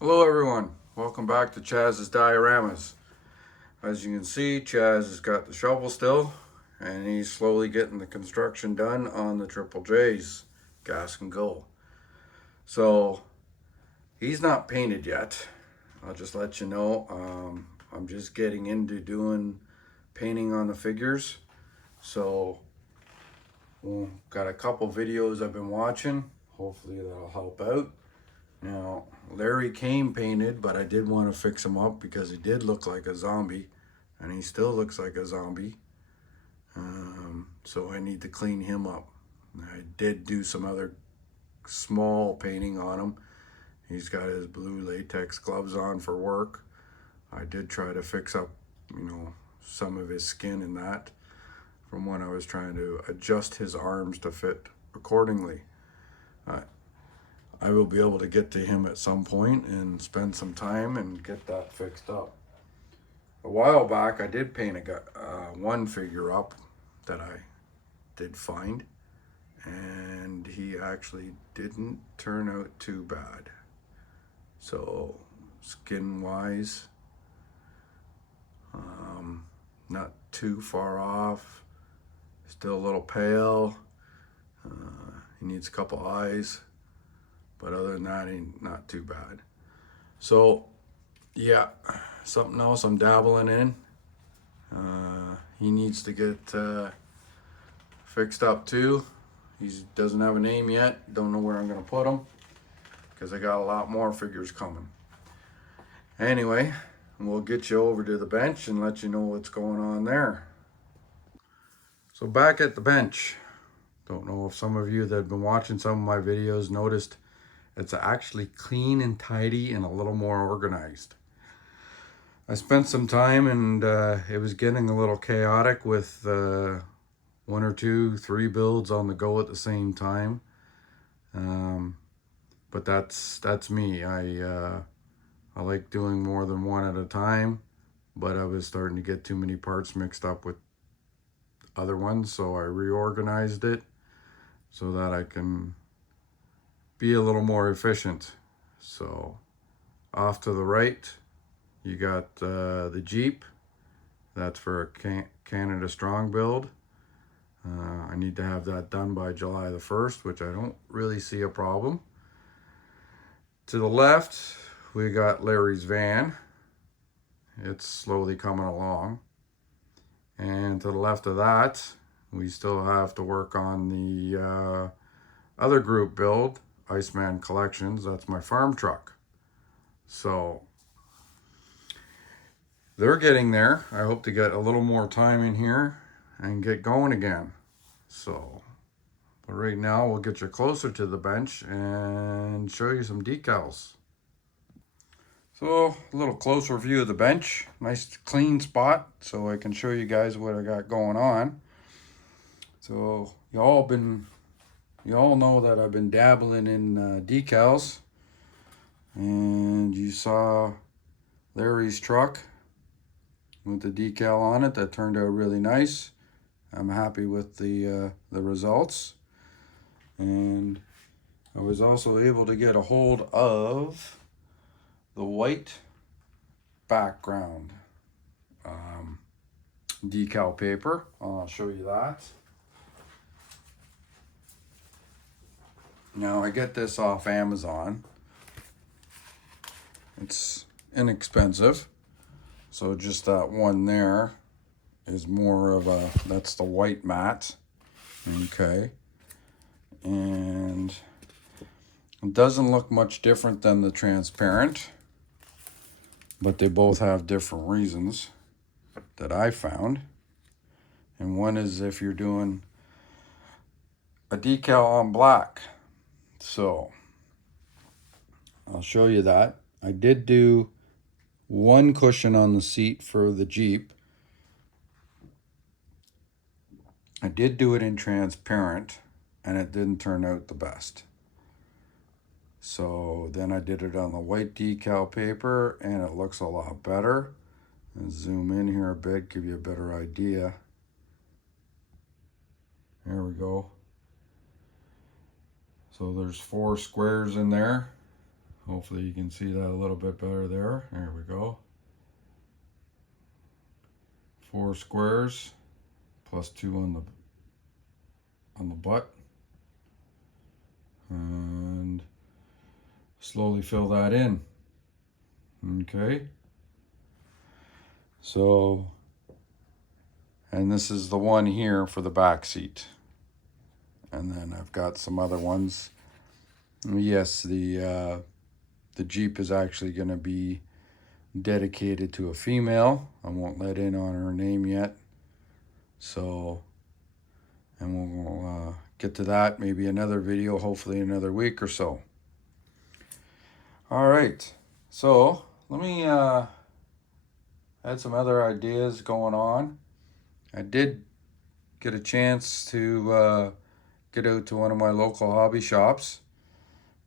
Hello everyone, welcome back to Chazz's Dioramas. As you can see, Chazz has got the shovel still, and he's slowly getting the construction done on the Triple J's, gas and go. So, he's not painted yet. I'll just let you know, I'm just getting into doing painting on the figures. So, got a couple videos I've been watching, hopefully that'll help out. Now, Larry came painted, but I did want to fix him up because he did look like a zombie, and he still looks like a zombie. So I need to clean him up. I did do some other small painting on him. He's got his blue latex gloves on for work. I did try to fix up, some of his skin and that from when I was trying to adjust his arms to fit accordingly. I will be able to get to him at some point and spend some time and get that fixed up. A while back, I did paint one figure up that I did find, and he actually didn't turn out too bad. So, skin wise, not too far off, still a little pale. He needs a couple eyes. But other than that, ain't not too bad. So, yeah, something else I'm dabbling in. He needs to get fixed up too. He doesn't have a name yet. Don't know where I'm going to put him because I got a lot more figures coming. Anyway, we'll get you over to the bench and let you know what's going on there. So back at the bench. Don't know if some of you that have been watching some of my videos noticed it's actually clean and tidy and a little more organized. I spent some time and it was getting a little chaotic with one or two, three builds on the go at the same time. But that's me. I like doing more than one at a time, but I was starting to get too many parts mixed up with other ones, so I reorganized it so that I can be a little more efficient. So off to the right, you got the Jeep. That's for a Canada Strong build. I need to have that done by July the 1st, which I don't really see a problem. To the left, we got Larry's van. It's slowly coming along. And to the left of that, we still have to work on the other group build, Iceman Collections. That's my farm truck. So they're getting there. I hope to get a little more time in here and get going again. So, but right now we'll get you closer to the bench and show you some decals. So, a little closer view of the bench. Nice clean spot so I can show you guys what I got going on. So, you all know that I've been dabbling in decals, and you saw Larry's truck with the decal on it. That turned out really nice. I'm happy with the results, and I was also able to get a hold of the white background decal paper. I'll show you that. Now I get this off Amazon. It's inexpensive. So just that one there is more of that's the white matte. Okay. And it doesn't look much different than the transparent, but they both have different reasons that I found. And one is if you're doing a decal on black. So I'll show you that. I did do one cushion on the seat for the Jeep. I did do it in transparent, and it didn't turn out the best. So then I did it on the white decal paper, and it looks a lot better. And zoom in here a bit, give you a better idea. There we go. So there's 4 squares in there Hopefully you can see that a little bit better there. There we go. 4 squares plus 2 on the butt. And slowly fill that in. Okay. So, and this is the one here for the back seat. And then I've got some other ones. Yes, the Jeep is actually going to be dedicated to a female. I won't let in on her name yet. So, and we'll get to that maybe another video, hopefully another week or so. All right, so let me add some other ideas going on. I did get a chance to get out to one of my local hobby shops.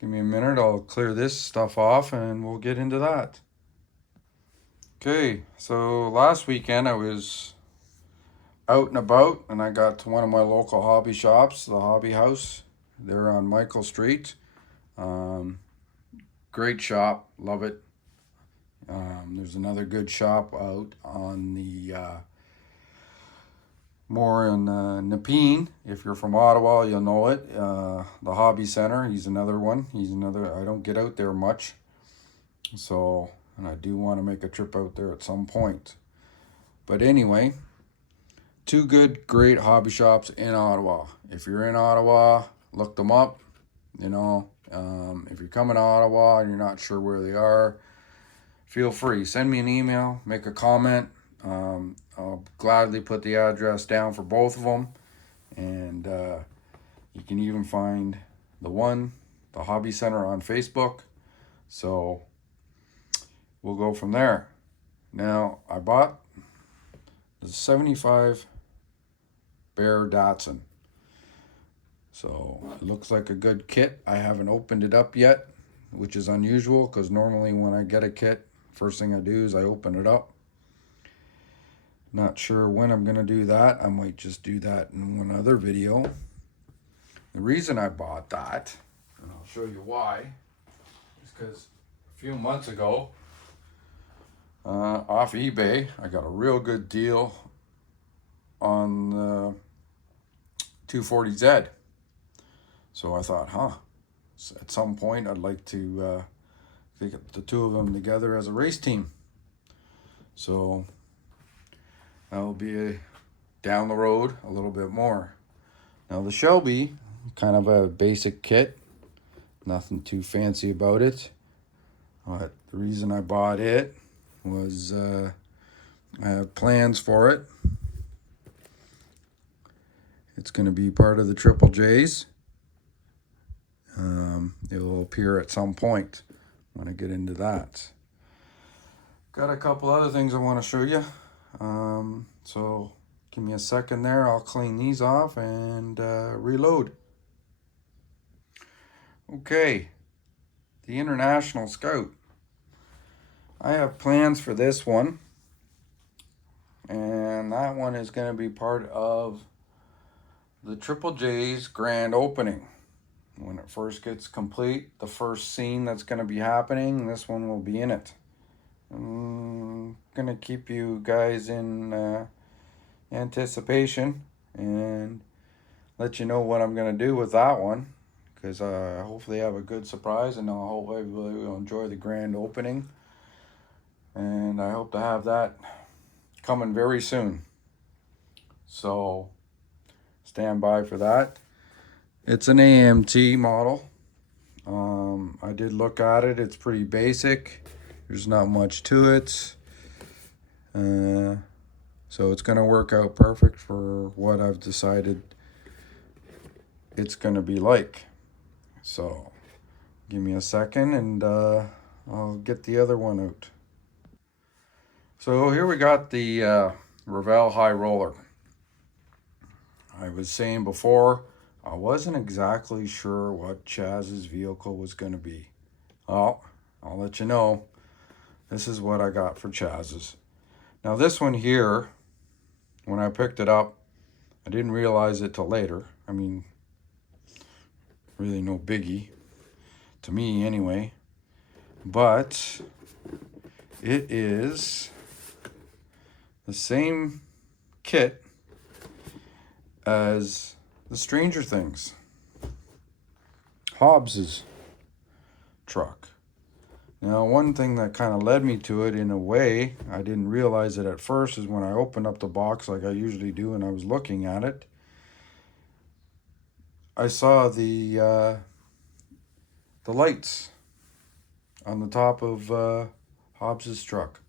Give me a minute, I'll clear this stuff off and we'll get into that. Okay, so last weekend I was out and about and I got to one of my local hobby shops, the Hobby House. They're on Michael Street. Great shop, love it. There's another good shop out on the more in Nepean. If you're from Ottawa, you'll know it. The Hobby Center, he's another one. I don't get out there much. So, and I do want to make a trip out there at some point. But anyway, 2 great hobby shops in Ottawa. If you're in Ottawa, look them up. You know, if you're coming to Ottawa and you're not sure where they are, feel free. Send me an email, make a comment. I'll gladly put the address down for both of them. And you can even find the Hobby Center on Facebook. So we'll go from there. Now, I bought the 75 Bear Datsun. So it looks like a good kit. I haven't opened it up yet, which is unusual because normally when I get a kit, first thing I do is I open it up. Not sure when I'm going to do that. I might just do that in one other video. The reason I bought that, and I'll show you why, is because a few months ago, off eBay, I got a real good deal on the 240Z. So I thought, at some point I'd like to get the 2 of them together as a race team. So that'll be down the road a little bit more. Now the Shelby, kind of a basic kit, nothing too fancy about it. But the reason I bought it was I have plans for it. It's going to be part of the Triple J's. It will appear at some point when I get into that. Got a couple other things I want to show you. So give me a second there. I'll clean these off and reload. Okay, the International Scout. I have plans for this one. And that one is going to be part of the Triple J's grand opening. When it first gets complete, the first scene that's going to be happening, this one will be in it. I'm going to keep you guys in anticipation and let you know what I'm going to do with that one. Because I hopefully have a good surprise and I hope everybody will enjoy the grand opening. And I hope to have that coming very soon. So stand by for that. It's an AMT model. I did look at it. It's pretty basic. There's not much to it. So it's going to work out perfect for what I've decided it's going to be like. So give me a second and I'll get the other one out. So here we got the Revell High Roller. I was saying before, I wasn't exactly sure what Chazz's vehicle was going to be. Well, I'll let you know. This is what I got for Chazz's. Now this one here, when I picked it up, I didn't realize it till later. I mean, really no biggie, to me anyway. but it is the same kit as the Stranger Things Hobbs's truck. Now, one thing that kind of led me to it in a way, I didn't realize it at first, is when I opened up the box like I usually do and I was looking at it, I saw the lights on the top of Hobbs's truck.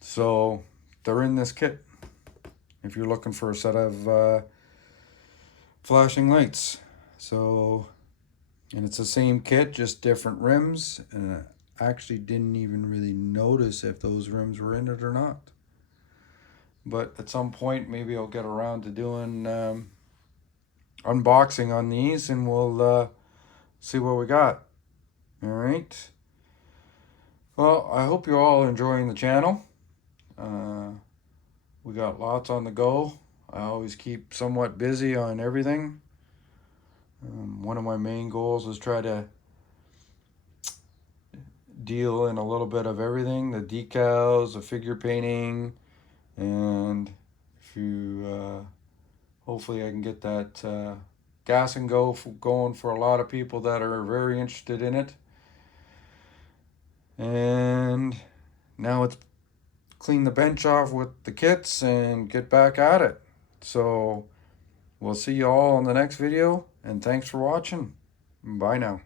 So they're in this kit if you're looking for a set of flashing lights. So, and it's the same kit, just different rims, and I actually didn't even really notice if those rims were in it or not. But at some point, maybe I'll get around to doing unboxing on these, and we'll see what we got. All right. Well, I hope you're all enjoying the channel. We got lots on the go. I always keep somewhat busy on everything. One of my main goals is try to deal in a little bit of everything, the decals, the figure painting, and if you hopefully I can get that gas and go going for a lot of people that are very interested in it. And now it's clean the bench off with the kits and get back at it. So we'll see you all in the next video, and thanks for watching. Bye now.